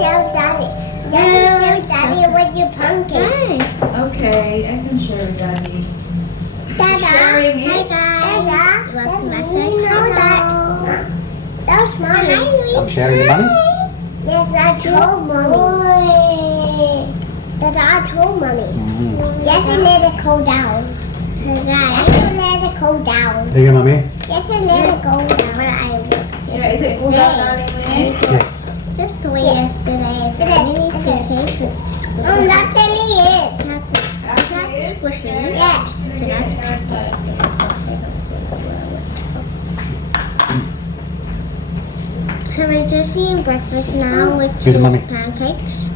show Daddy. Daddy, show Daddy with your pumpkin. Okay, I can share with Daddy. Dada. Sharing is. Dada. Welcome back to You our know that. That's mommy. I'm sharing the money. Yes, I told mommy. That I told mommy. Mm-hmm. You have to let it cool down. So You guys, have to let it cool down. There you go, Mummy. You have to let it cool what down. I Yeah, is it cool down, darling? Winnie? Yes. just the way Yes. yesterday, It is. I need to It is. take it. No, that really is. That's squishy. Yes. So that's pancake. So we're just eating breakfast now with Feed the two mummy. pancakes.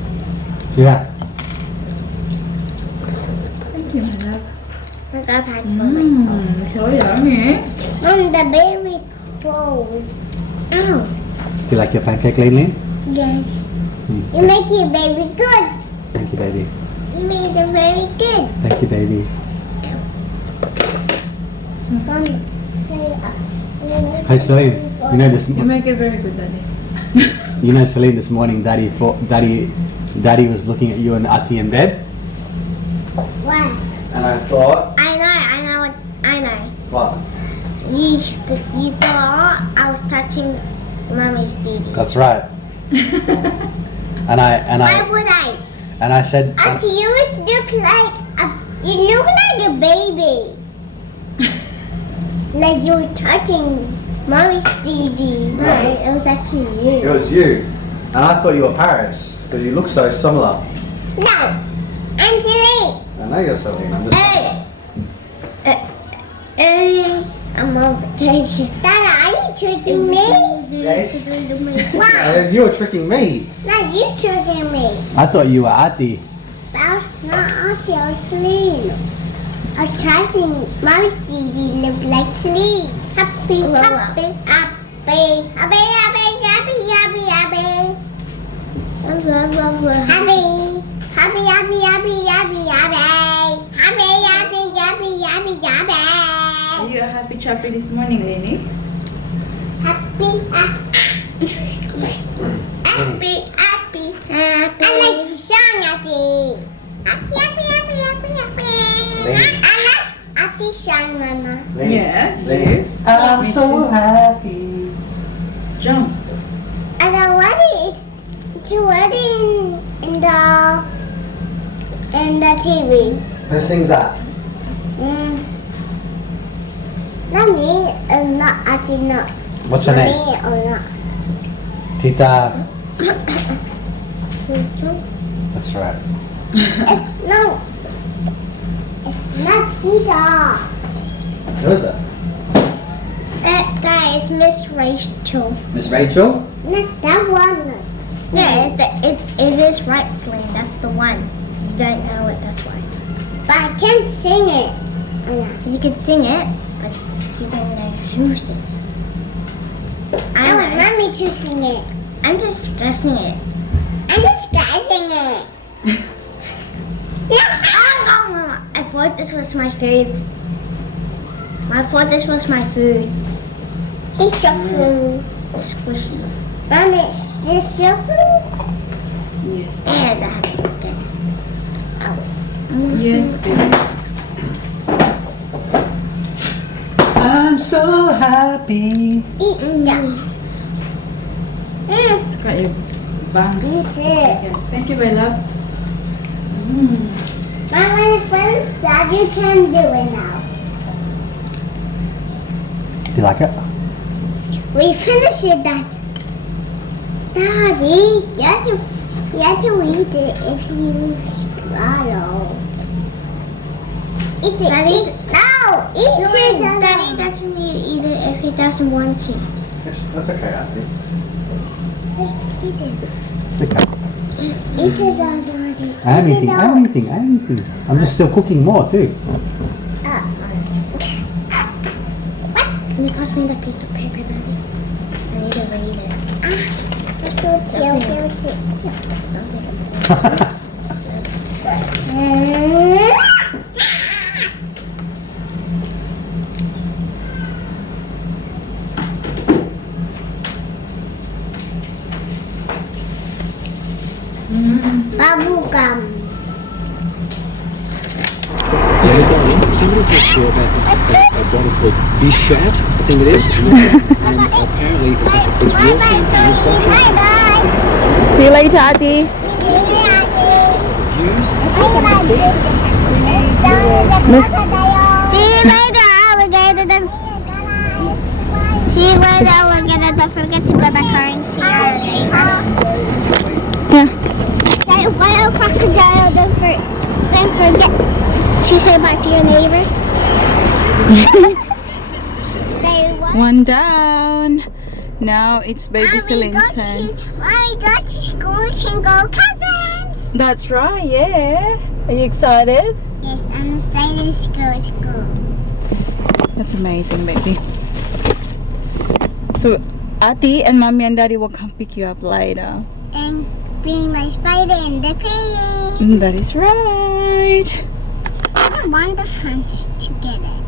Yeah. Thank you, my love. I got packed for my So yummy. Mom, the baby cold. Ow. You like your pancake, Lane? Yes. Mm. You make your baby good. Thank you, baby. You made it very good. Thank you, baby. Mom, say Hey, Celine. You know this. You make it very good, Daddy. You know, Celine. This morning, Daddy was looking at you and Ati in bed, What? and I thought, I know. what? You thought I was touching mommy's TV. That's right. And Why I would I? said, Auntie, you look like a baby. Like you were touching mommy's DD. No, it was actually it you. was you, and I thought you were Paris because you look so similar. No, Auntie. I know you're Celine. I'm just. I'm on vacation. Dada, are you tricking me? Why? You were tricking me. No, you tricking me. I thought you were Ati. That was not Auntie, I was Celine. I was touching mommy's DD look like Celine. Happy, happy, happy, happy, happy, happy, happy, happy. Happy, happy, happy, happy, happy, happy. Happy, happy, happy, happy, happy. Are you happy chappy this morning, Lenny? Happy, happy, happy, happy, happy. I like the song, Auntie. Happy, happy, happy, happy, happy. I like Auntie's song, Mama. Yeah, you. I'm Me so too. happy. Jump. And it's already in the TV. Who sings that? Not me, not Auntie, not What's her me name? or not. Tita. That's right. It's not Tita. Who is it? That is Miss Rachel. Miss Rachel? Not that one. Yeah, it is right, Celine. That's the one. You don't know it, that's why. But I can't sing it. You can sing it, but you don't know who sings it. I want Mommy to sing it. I'm just guessing it. I'm just guessing it. I thought this was my food. He's shuffling. It's squishy. Mommy, he's shuffling. Yes. And I have to look at Yes, baby. I'm so happy. Eating them. It's got your bangs. Me too. Thank you, my love. My friend said you can do it now. You like it? We finished it, Daddy, you have to eat it if you swallow. Eat it. Daddy- No, eat it. Daddy doesn't eat it if he doesn't want to. Yes, that's okay, Auntie. Just eat it. It's okay. Eat it, Daddy. I'm eating. I'm just still cooking more too. Can you pass me that piece of paper, Daddy? I need to read it. Something important. Bubble gum. Somebody talked to you about this, a bottle called Bishat, I think it is, and apparently it's real champagne, it's got champagne. See you later, Ati. Views. See you later, alligator. See you later, alligator. Don't forget to put my car into your neighbor. Yeah. Why crocodile? Don't forget to say bye to your neighbor. Stay one. One down. Now it's baby Celine's turn. When we go to school, we can go cousins. That's right, yeah. Are you excited? Yes, I'm excited to go to school. That's amazing, baby. So, Ati and Mommy and Daddy will come pick you up later. And bring my spider in the pig. That is right. I want the French to get it.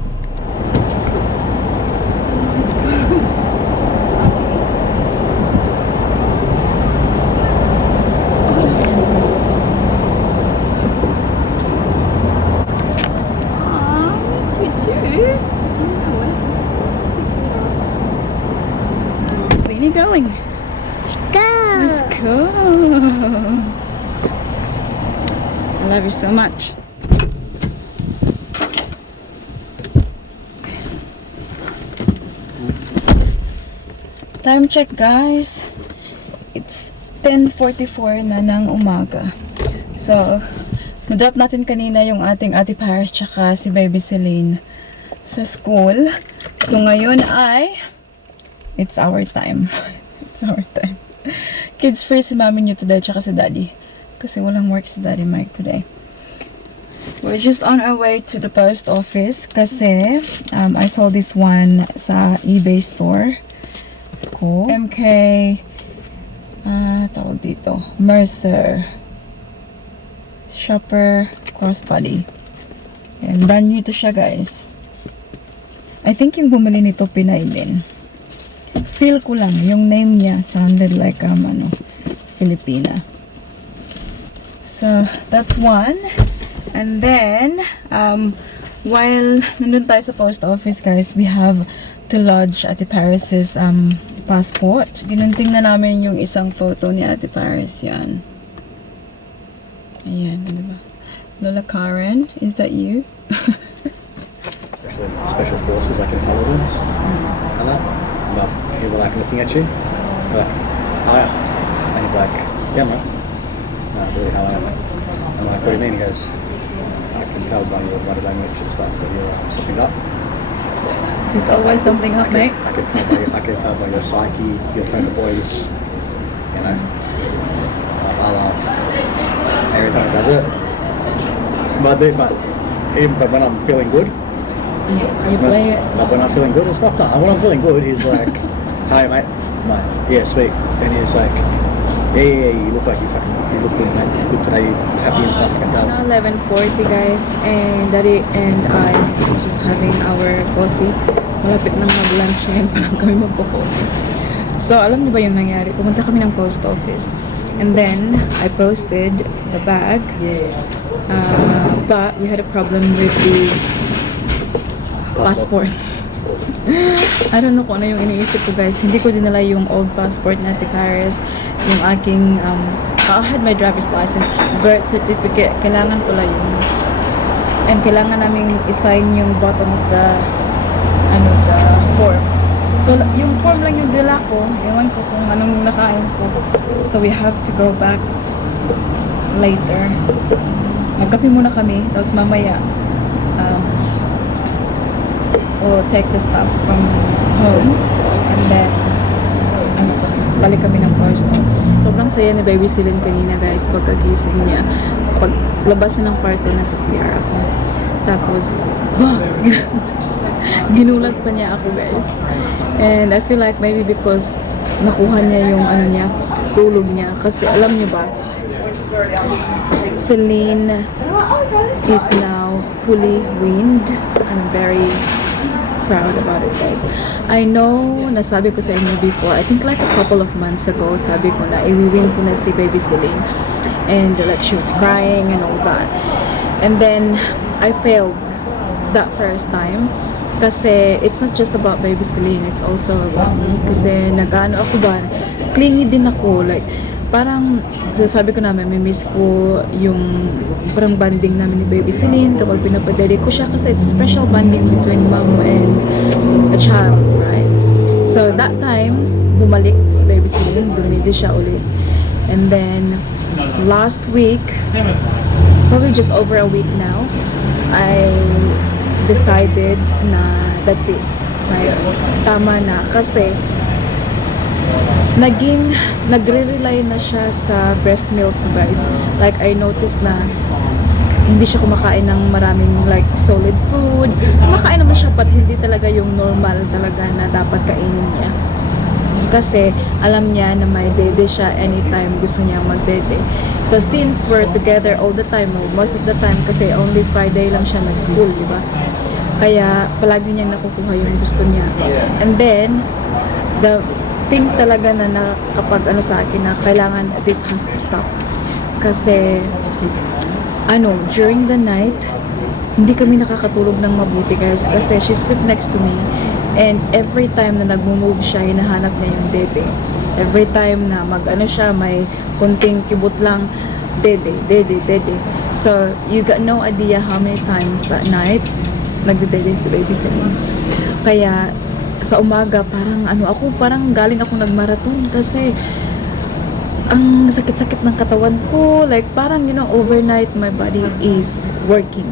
Going. Let's go. Let's go. I love you so much. Time check, guys. It's 10:44 na ng umaga. So, na-drop natin kanina yung ating Ate Paris tsaka si Baby Celine sa school. So, ngayon ay it's our time. It's our time. Kids free si mami niyo today tsaka si daddy. Kasi walang work si Daddy Mike today. We're just on our way to the post office kasi I saw this one sa eBay store ko. MK tawag dito. Mercer Shopper Crossbody. And brand new to siya, guys. I think yung bumili nito Pinay din. Feel ko lang, yung name niya sounded like Filipina. So, that's one. And then, while nandun tayo sa post office, guys, we have to lodge Ate Paris's passport. Ginunting na namin yung isang photo ni Ate Paris, yan. Ayan, diba? Lola Karen, is that you? Actually, special forces like intelligence and that. But people like looking at you, like, hi, and you're like, yeah, mate. No, really, how are you, mate? I'm like, what do you mean? He goes, I can tell by your body language and stuff that you're something up. There's always something up, mate. I can tell by your psyche, your tone of voice, you know. I laugh every time he does it. But when I'm feeling good, You play it. but when I'm feeling good and stuff, no. When I'm feeling good, he's like, "Hey, mate, yeah, sweet." And he's like, "Yeah, you look like you look good, mate. Good today, you happy and stuff." I can tell. Now 11:40, guys, and Daddy and I are just having our coffee. Malapit nang mag-lunch ngayon pa lang kami magko-coffee. So, alam niyo ba yung nangyari? Pumunta kami ng post office. And then, I posted the bag. But we had a problem with the passport. I don't know kung ano yung iniisip ko, guys. Hindi ko dinala yung old passport na Ate Paris. Yung aking, I had my driver's license, birth certificate. Kailangan ko lang yun. And kailangan namin i-sign yung bottom of the form. So, yung form lang yung dala ko. Ewan ko kung anong nakain ko. So, we have to go back later. Magkape muna kami. Tapos mamaya, we'll take the stuff from home. And then, balik kami ng post office. Sobrang saya ni Baby Celine kanina, guys. Pagkagising niya. Paglabas na ng kwarto, nasa CR ako. Tapos, ginulat pa niya ako, guys. And I feel like maybe because nakuha niya yung tulog niya. Kasi alam niyo ba, Celine is now fully weaned. I'm very proud about it, guys. I know, nasabi ko sa inyo before, I think like a couple of months ago, sabi ko na i-wean ko na si Baby Celine. and like she was crying and all that. And then I failed that first time kasi it's not just about baby Celine, it's also about me kasi nag-ano ako ba, clingy din ako, like parang sabi ko namin, may miss ko yung parang bonding namin ni baby Celine kapag pinapadede ko siya kasi it's special bonding between mom and a child, right? So that time bumalik si baby Celine, dumidi siya ulit, and then last week, probably just over a week now, I decided na that's it. Tama na kasi nagre-rely na siya sa breast milk ko, guys. Like I noticed na hindi siya kumakain ng maraming like solid food. Kumakain naman siya but hindi talaga yung normal talaga na dapat kainin niya. Kasi alam niya na may dede siya anytime gusto niya magdede. So since we're together all the time, most of the time kasi only Friday lang siya nag-school, di ba? Kaya palagi niya nakukuha yung gusto niya. And then the thing talaga na kapag ano sa akin na kailangan this has to stop. Kasi during the night hindi kami nakakatulog ng mabuti, guys, kasi she slept next to me. And every time na nagmo-move siya, hinahanap niya yung dede. Every time na siya, may konting kibot lang, dede. So, you got no idea how many times at night nagdedede si baby Celine. Kaya, sa umaga, parang galing ako nagmarathon kasi ang sakit-sakit ng katawan ko. Like, parang, overnight, my body is working.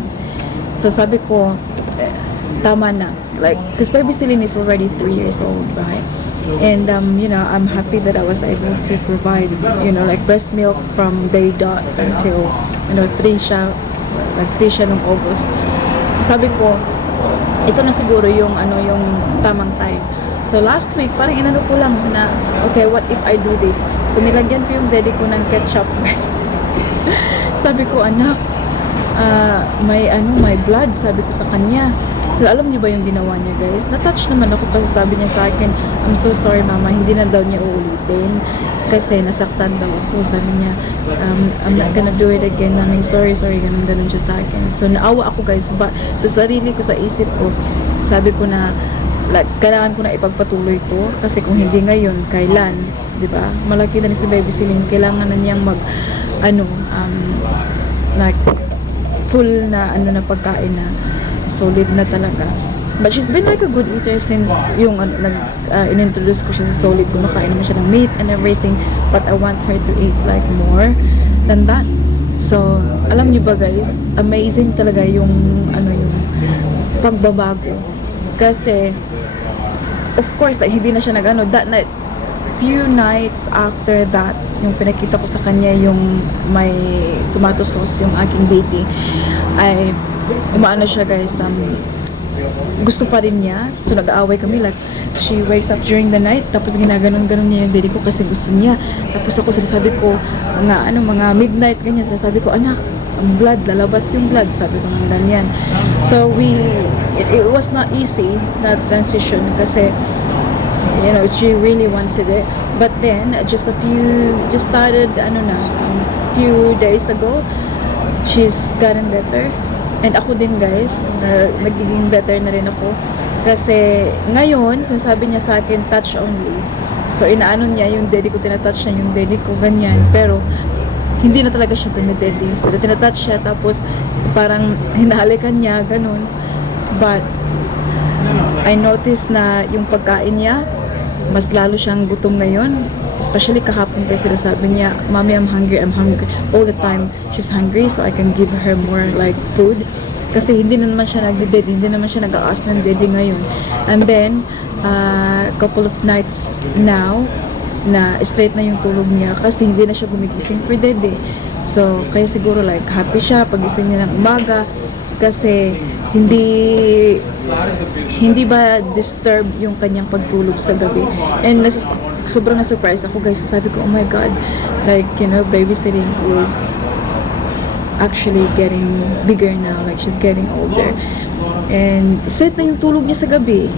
So, sabi ko, tama na. Like, because baby Celine is already 3 years old, right? And I'm happy that I was able to provide like breast milk from day dot until 3 siya, like 3 siya nung August. So sabi ko, ito na siguro yung tamang time. So last week parang inano ko lang na, okay, what if I do this? So nilagyan ko yung daddy ko ng ketchup, guys. Sabi ko, anak, may blood, sabi ko sa kanya. So, alam niyo ba yung ginawa niya, guys? Na-touch naman ako kasi sabi niya sa akin, I'm so sorry, mama, hindi na daw niya uulitin kasi nasaktan daw ako. Sabi niya, I'm not gonna do it again, mami, sorry, ganun siya sa akin. So, naawa ako, guys, sa sarili ko, sa isip ko, sabi ko na, like, kailangan ko na ipagpatuloy to kasi kung hindi ngayon, kailan, di ba? Malaki na rin si baby Celine, kailangan na niyang like, full na, na pagkain na solid na talaga. But she's been like a good eater since yung inintroduce ko siya sa solid. Kumakain naman siya ng meat and everything. But I want her to eat like more than that. So, alam niyo ba, guys, amazing talaga yung pagbabago. Kasi, of course, like, hindi na siya that night, few nights after that, yung pinakita ko sa kanya yung may tomato sauce yung aking baby, ay siya, guys, gusto pa rin niya. So nag-aaway kami, like she wakes up during the night tapos ginaganon-ganon niya yung daddy ko kasi gusto niya. Tapos ako sinasabi ko mga midnight ganyan, sinasabi ko, anak, ang blood, lalabas yung blood, sabi ko ng ganyan. So it was not easy, that transition, kasi she really wanted it. But then just started few days ago, she's gotten better. And ako din, guys, nagiging better na rin ako. Kasi ngayon, sinasabi niya sa akin, touch only. So, inaano niya yung daddy ko, tinatouch niya yung daddy ko, ganyan. Pero, hindi na talaga siya dumidaddy. So, tinatouch siya, tapos parang hinahalikan niya, ganun. But, I noticed na yung pagkain niya, mas lalo siyang gutom ngayon. Especially kahapon kasi sabi niya, Mommy, I'm hungry. All the time, she's hungry, so I can give her more like food. Kasi hindi na naman siya nagdi-daddy, hindi naman siya nag-aas ng daddy ngayon. And then, couple of nights now, na straight na yung tulog niya kasi hindi na siya gumigising for daddy. So, kaya siguro like happy siya pagising niya ng umaga kasi hindi ba disturb yung kanyang pagtulog sa gabi. And sobrang na-surprise ako, guys. Sabi ko, oh my God, like, baby Celine is actually getting bigger now. Like, she's getting older. And set na yung tulog niya sa gabi.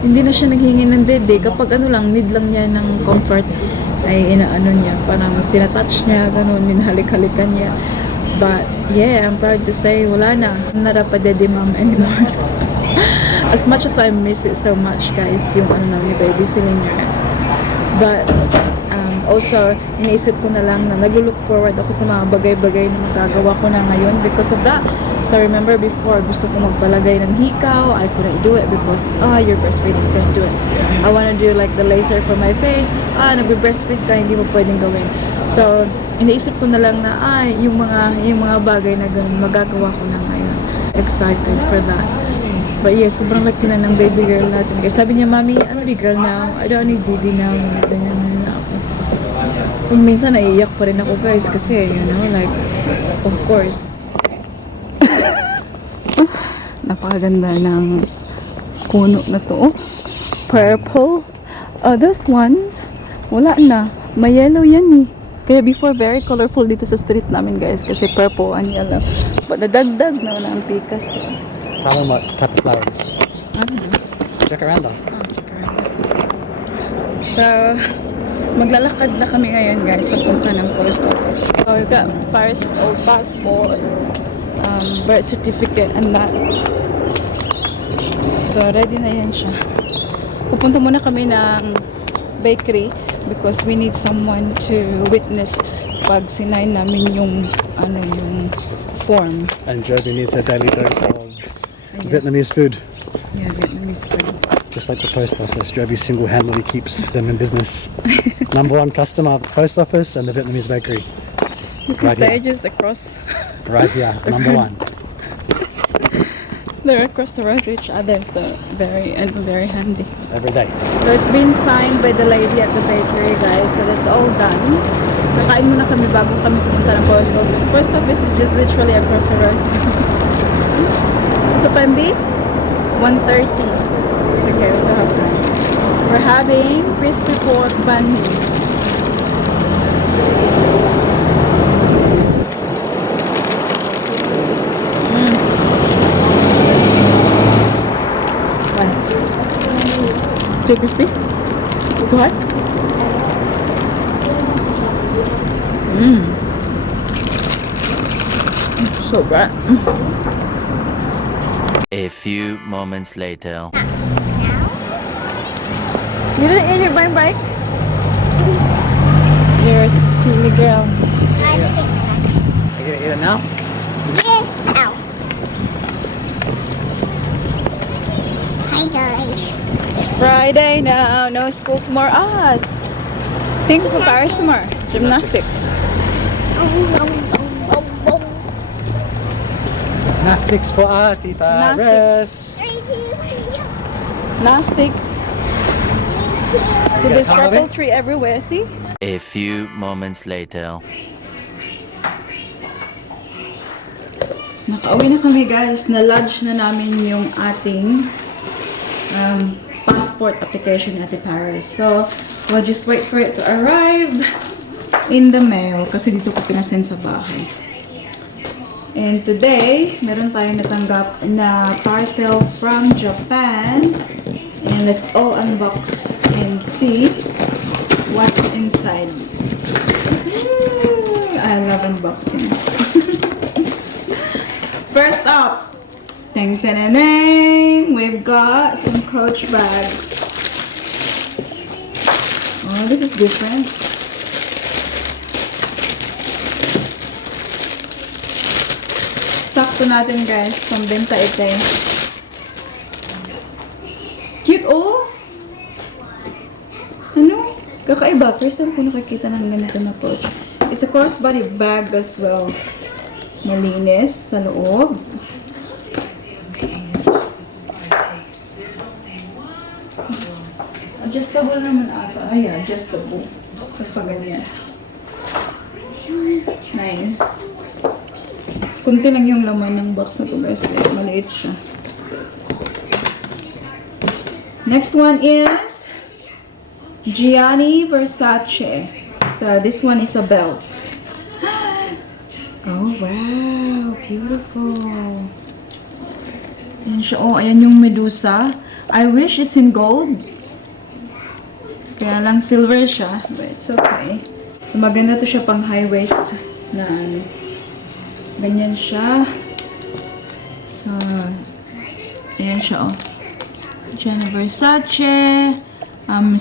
Hindi na siya naghingi ng dede. Kapag need lang niya ng comfort, ay inaano niya, parang tinatouch niya, ganun, hinahalik-halikan niya. But, yeah, I'm proud to say, wala na. I'm not a padede mom anymore. As much as I miss it so much, guys, yung ano namin, baby cylinder. But, also, iniisip ko na lang na nag-look forward ako sa mga bagay-bagay na magagawa ko na ngayon because of that. So, remember before, gusto ko magpalagay ng hikaw. I couldn't do it because, you're breastfeeding, you can't do it. I wanna do like the laser for my face. Nagbe-breastfeed ka, hindi mo pwedeng gawin. So, iniisip ko na lang na, yung mga bagay na ganun, magagawa ko na ngayon. Excited for that. But yeah, sobrang laki na ng baby girl natin. Kasi sabi niya, Mommy, I'm already girl now. I don't need Didi now. Ganyan na ako. Kung minsan naiiyak pa rin ako, guys, kasi, you know, like, of course. Napakaganda ng puno na to. Purple. Those ones, wala na. May yellow yan eh. Kaya before, very colorful dito sa street namin, guys, kasi purple and yellow. But nadagdag na wala ang pikas to. Tell them what type of flowers. I don't know. Check around though. So, maglalakad na kami ngayon, guys, papunta ng post office. So, we got Paris' old passport, birth certificate, and that. So, ready na yan siya. Pupunta muna kami ng bakery because we need someone to witness pag sinay namin yung, yung form. And Jovi needs her daily dose of Vietnamese food. Yeah, Vietnamese food. Just like the post office, Jovi single-handedly keeps them in business. Number one customer of the post office and the Vietnamese bakery. Because Right they're here. just across. Right here, number one. They're across the road to each other, so very handy. Every day. So it's been signed by the lady at the bakery, guys. So that's all done. Kakain muna kami bago kami pumunta ng post office. Post office is just literally across the road. So time B? 1:30. It's okay, we still have time. We're having crispy pork banh mi. Too crispy? Too hot? So bright. A few moments later. You didn't eat your bike bike? You're a silly girl. I didn't. You gonna eat it now? Yeah. Ow. Hi guys. Friday now, no school tomorrow. Think for Paris tomorrow. Gymnastics. Gymnastics for Auntie Paris. Gymnastics. To the sparkle tree everywhere, see? A few moments later. Nakauwi na kami, guys. Na-lodge na namin yung ating passport application at the Paris. So, we'll just wait for it to arrive in the mail kasi dito ko pinasend sa bahay. And today, meron tayong natanggap na parcel from Japan. And let's all unbox and see what's inside. I love unboxing. First up, ding ding ding ding, we've got some Coach bag. Oh, this is different. Stock to natin, guys. Pambenta ito eh. Cute, oh! Ano? Kakaiba. First time ko nakikita ng ganito na coach. It's a crossbody bag as well. Malinis sa loob. Adjustable naman ata. Ay, adjustable. Kapag ganyan. Nice. Kunti lang yung laman ng box na to, guys. Maliit siya. Next one is Gianni Versace. So this one is a belt. Oh wow, beautiful. Ayan siya. Oh, ayan yung Medusa. I wish it's in gold. Kaya lang silver siya, but it's okay. So maganda to siya pang high waist na ano. Ganyan siya. So, ayan siya oh. Diyan Versace. 70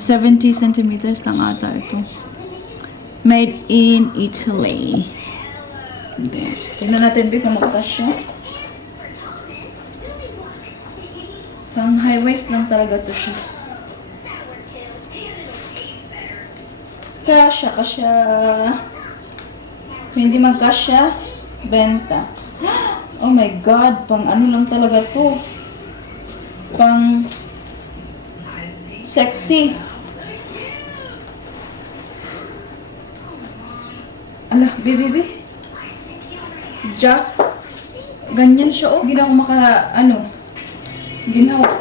centimeters lang ata ito. Made in Italy. There. Tignan natin kung makakas siya. Pang high waist lang talaga to siya. Kasya. Kung hindi magkasya, benta. Oh my God, pang ano lang talaga to. Pang sexy. Ala, baby. Just, ganyan siya. Oh, ginawa maka, ano, ginawa.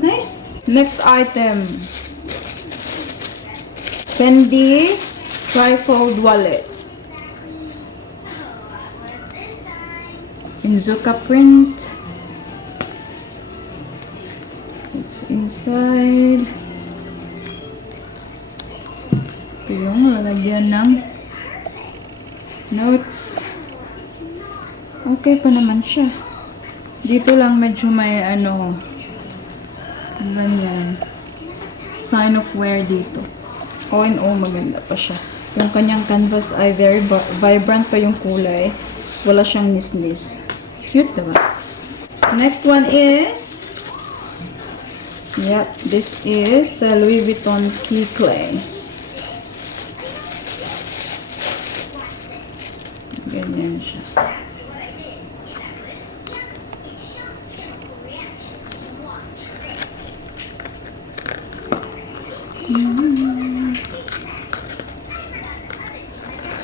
Nice. Next item. Fendi trifold wallet. In Zucca print. It's inside. Ito yung lalagyan ng notes. Okay pa naman siya. Dito lang medyo may ano, ganyan. Sign of wear dito. All in all, maganda pa siya. Yung kanyang canvas ay very vibrant pa yung kulay. Wala siyang nis-nis. Cute, diba? Next one is, yep, this is the Louis Vuitton key clay. Ganyan siya.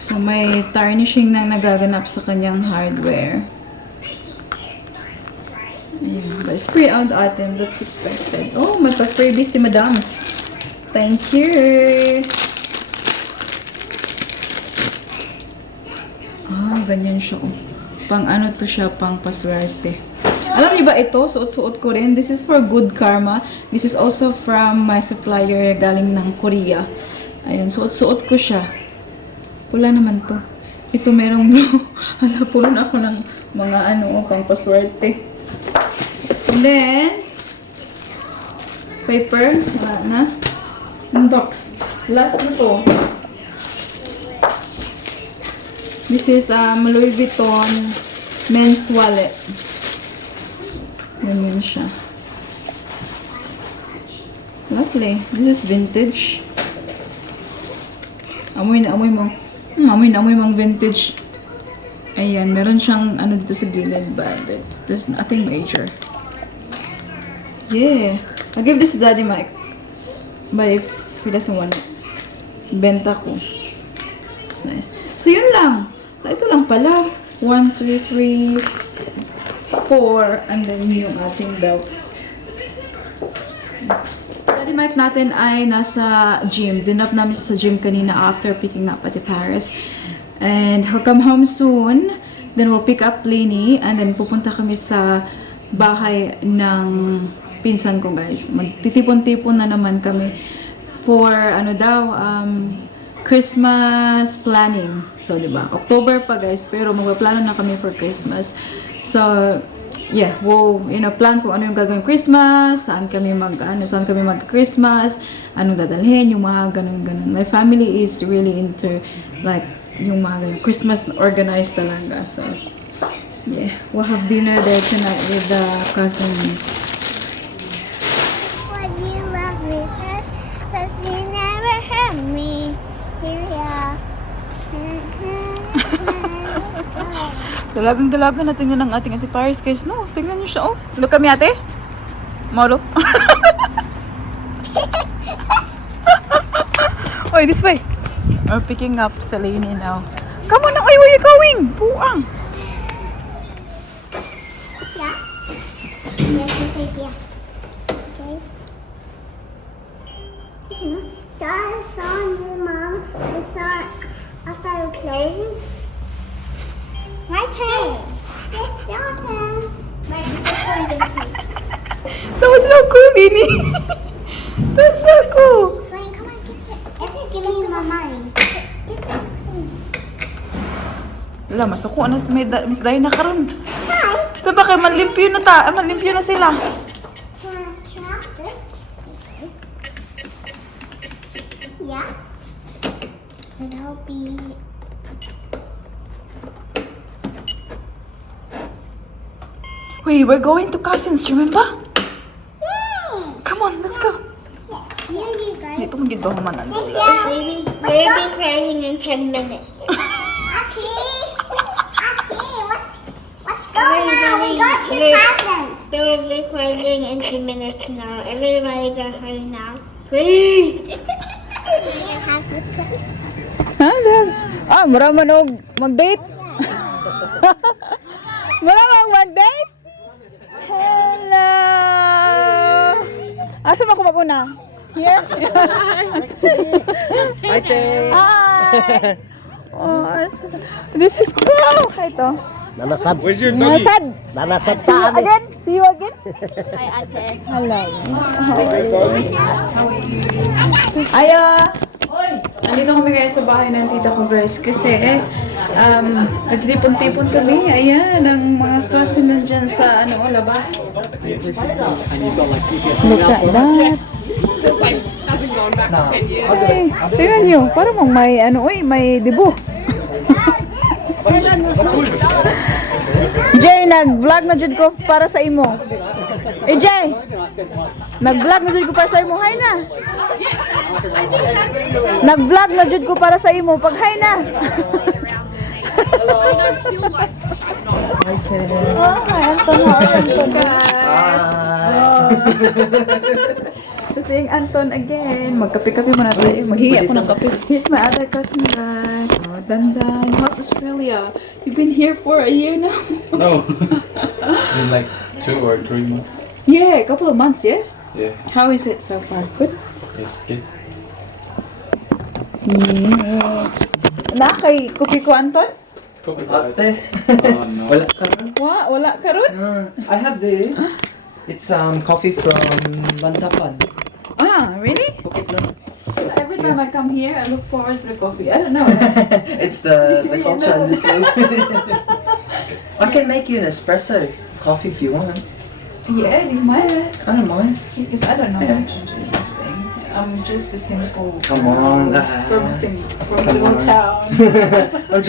So, may tarnishing na nagaganap sa kanyang hardware. Ayan. But it's pre-owned item. That's expected. Oh, may pa-freebie si Madams. Thank you! Ah, ganyan siya. Oh. Pang ano to siya, pang paswerte. Alam niyo ba ito? Suot-suot ko rin. This is for good karma. This is also from my supplier galing ng Korea. Ayan, suot-suot ko siya. Wala naman to. Ito merong blue. Hala, puno na ako ng mga ano, pang paswerte. And then, paper. Wala na. Yung box. Last na to. This is Louis Vuitton men's wallet. Ganyan siya. Lovely. This is vintage. Amoy na amoy mo. Amoy na amoy mong vintage. Ayan, meron siyang ano dito sa gilid, but there's nothing major. Yeah. I'll give this to Daddy Mike. But if he doesn't want it, benta ko. It's nice. So, yun lang. Ito lang pala. 1, 2, 3, 4, and then yung ating belt. Daddy Mike natin ay nasa gym. Dinap namin siya sa gym kanina after picking up Ate Paris. And he'll come home soon. Then we'll pick up Lainey. And then pupunta kami sa bahay ng pinsan ko, guys. Magtitipon-tipon na naman kami for ano daw, Christmas planning. So, diba? October pa, guys. Pero magpaplano na kami for Christmas. So, yeah, we'll, plan kung ano yung gagawin Christmas, saan kami mag-Christmas, anong dadalhin, yung mga ganun-ganun. My family is really into, like, yung mga Christmas organized talaga. So, yeah, we'll have dinner there tonight with the cousins. Why do you love me? Because you never hurt me. Here we are. Dalagang-dalaga na tingnan ng ating Ate Paris, guys, no? Tingnan niyo siya, oh. Look kami, ate. Molo. Oy, this way. We're picking up sa Lainey now. Come on, oy, where you going? Buang. Yeah? Yes, I said yeah. Okay. So I saw your mom. I saw after you closing. My turn. It's your turn. Wait, it's your turn. That was so cool. Tini. Tapos ako. Celine, come on, get it. It's giving you my mind. Get it, Celine. Wala, masako na Miss Dina karon. Diba kay manlimpyo na sila. Can I try this? Yeah. So that'll be. Wait, we're going to Cousins, remember? Yay! Come on, let's go. Yes, here you go. Hindi pa magid ba humanan doon? Baby, baby crying in 10 minutes. Auntie, what's going on? We got two presents. They will be closing in 2 minutes now. Everybody go home now. Please! You have this present. Ha, dad? Muraman og mag-date? Muraman mag-date? Hello! Asa ba ako mag-una? Here? Hi, Tay. Hi! Oh, this is cool! Ito. Nanasad. Where's your doggy? Nasad! Nanasad See you sa amin. again? See you again? Hi, Ate. Hello. Aya! Nandito kami guys sa bahay ng tita ko guys kasi nagtitipon-tipon kami. Ayan, ang mga cousin nandyan sa labas. Look at that. Hasn't gone back 10 years. Ay, tingnan nyo, parang may dibo. Jay, nag-vlog na jud ko para sa imo. Jay, nag-vlog na jud ko para sa imo. Hay na. Nag-vlog na jud ko para sa imo. Pag hay na. Oh, hi, Anton. How are you, guys? Kasing Anton again. Magkape-kape muna tayo. Maghingi ako ng kape. Here's my other cousin, guys. Oh, Dandan. How's Australia? You've been here for a year now? No. In like 2 or 3 months. Yeah, a couple of months, yeah? Yeah, How is it so far? Good? it's good. Yeah. Kay kupi ko, Anton? Ate. Oh no. Wala ka ron? I have this. It's coffee from Lantapan. Ah, really? Bukit lang. Every time I come here, I look forward to the coffee. I don't know. It's the culture in this place. I can make you an espresso coffee if you want. Yeah, do you mind? I don't mind. Because I don't know how to do this thing. I'm just a simple Come girl on, from Come little on. town. I'm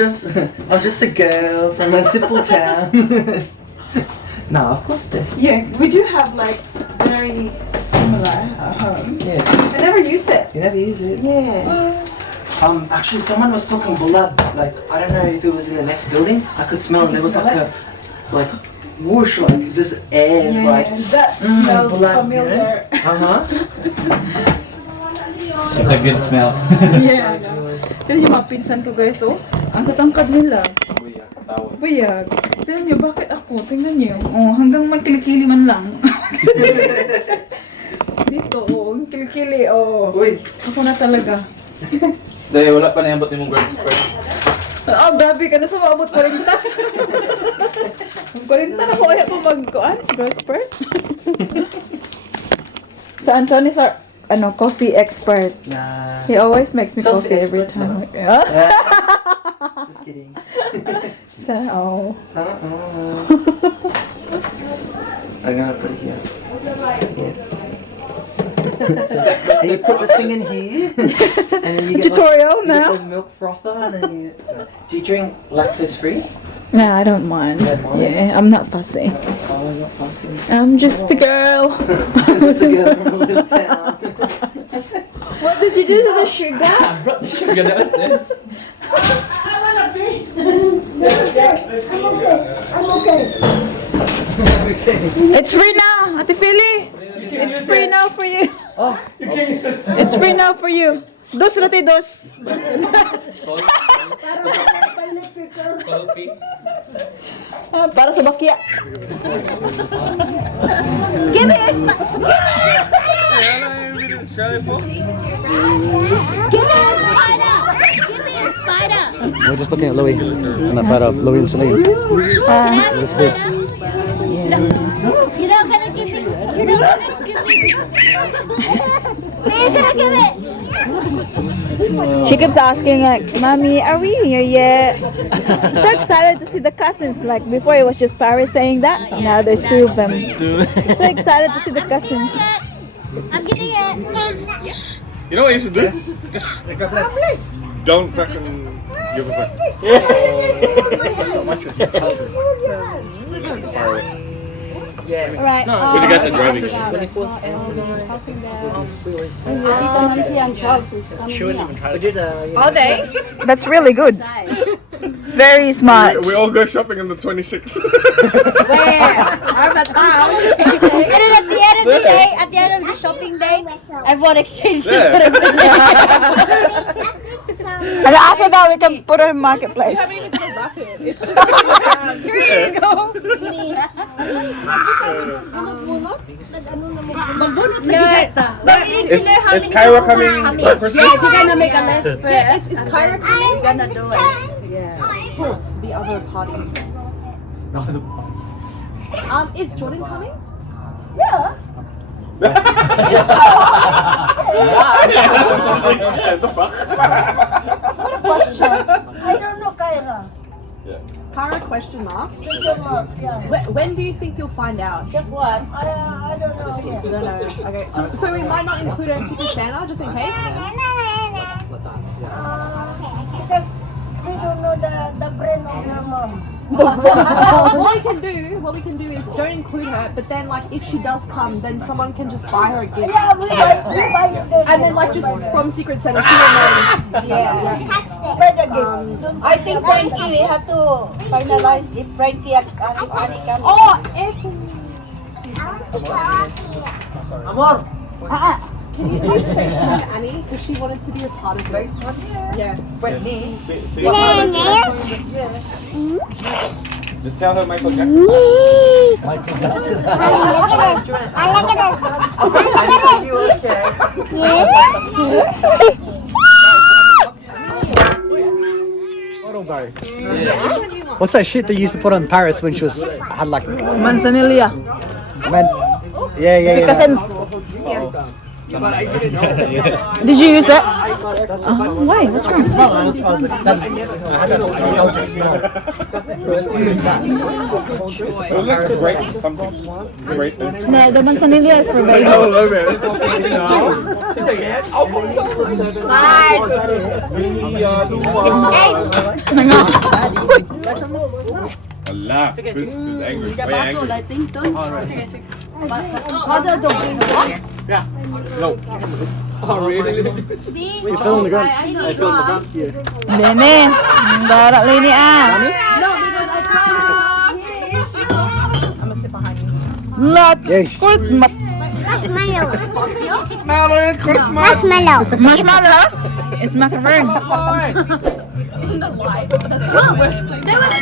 just a girl from a simple town. No, of course they. Yeah, we do have like very similar at home. Yeah. I never use it. You never use it. Yeah. Actually, someone was cooking bulad. Like, I don't know if it was in the next building. I could smell it. There was like like whoosh, like this air. It's like, that smells bulad, familiar. It's a good smell. Yeah, I know. Tignan yung mga pinsan ko guys, oh. Ang katangkad nila. Bayag. Tignan nyo, bakit ako? Tingnan nyo. Oh, hanggang magkilikili man lang. Dito, oh. Ang kilikili, oh. Uy. Ako na talaga. Dahil wala pa na yung mong grad spread. Oh, grabe ka na sa maabot 40. Ang 40 na ko, ayaw ko mag-kuan. Growth spurt. Sa Anton is our coffee expert. Nah. He always makes me coffee every Self-expert, time. Yeah. Just kidding. Sana, oh. I'm gonna put it here. Yes. And you put this thing in here, and then you get Tutorial like, you now. get the milk frother, and then you. Do you drink lactose free? Nah, I don't mind. You don't mind? Yeah, I'm not fussy. Oh, not fussy. I'm just a girl. Just a girl from a little town. What did you do to the sugar? I brought the sugar, that's this. It's free now, Ate Philly. It's free now for you. Oh, It's free now for you. Dos rati dos. Para sa bakya. Give me your spaghetti. Give me your spider. Give me your spider. We're just looking at Louis. And that photo of Louis and Celine. Can I have your spider? You're not gonna give me. You're not you're gonna give it. She keeps asking like, Mommy, are we here yet? So excited to see the cousins. Like before it was just Paris saying that. Now there's two of them. So excited to see the cousins. I'm getting it. You know what you should do? Just don't fucking give a fuck. Right. What you guys are driving? Are they? That's really good. Very smart. We all go shopping on the 26th. And then at the end of the day, at the end of the shopping day, everyone exchanges Yeah. whatever they have. And after that we can put it in marketplace. It's just Here you go. Magbunot lagi data. But we need to know how Is many Kyra people coming are for Christmas? Yeah, we're gonna make a list. Yeah, is Kyra coming? We're gonna do it. The other party. Is Jordan coming? The fuck? I don't know, Kyra. Kyra question mark. Yeah. When do you think you'll find out? Just what? I don't know yet. No. Okay. So we might not include her in Secret Santa just in case. Because we don't know the brain of your mom. What we can do is don't include her, but then like if she does come, then someone can just buy her a gift. Yeah, we buy it. And then like just from Secret Santa, she will know. Yeah. Buy the gift. I think Frankie, we have to finalize if Frankie and Annie can. Oh, Amor. can you please FaceTime Annie because she wanted to be a part of this? Yeah. With me. Just tell her Michael Jackson. Michael Jackson. Look at Photo bar. What's that shit they used to put on Paris when she was had like Manzanilla. yeah. Because did you use that? Why? What's wrong? Smell. I was like, I had that nostalgic smell. It was like a break, something. Bracelet. No, the manzanilla is for baby. Oh, okay. Allah, who's angry? Way angry. I think don't. Mother don't bring one. Yeah. No. Oh, really? You fell on the ground. I fell on the ground. Yeah. Lene, darat Lene ah. No, because I can't. I'm gonna sit behind you. Lot. Yes. Kurt mat. Marshmallow. Marshmallow. It's macaron. There was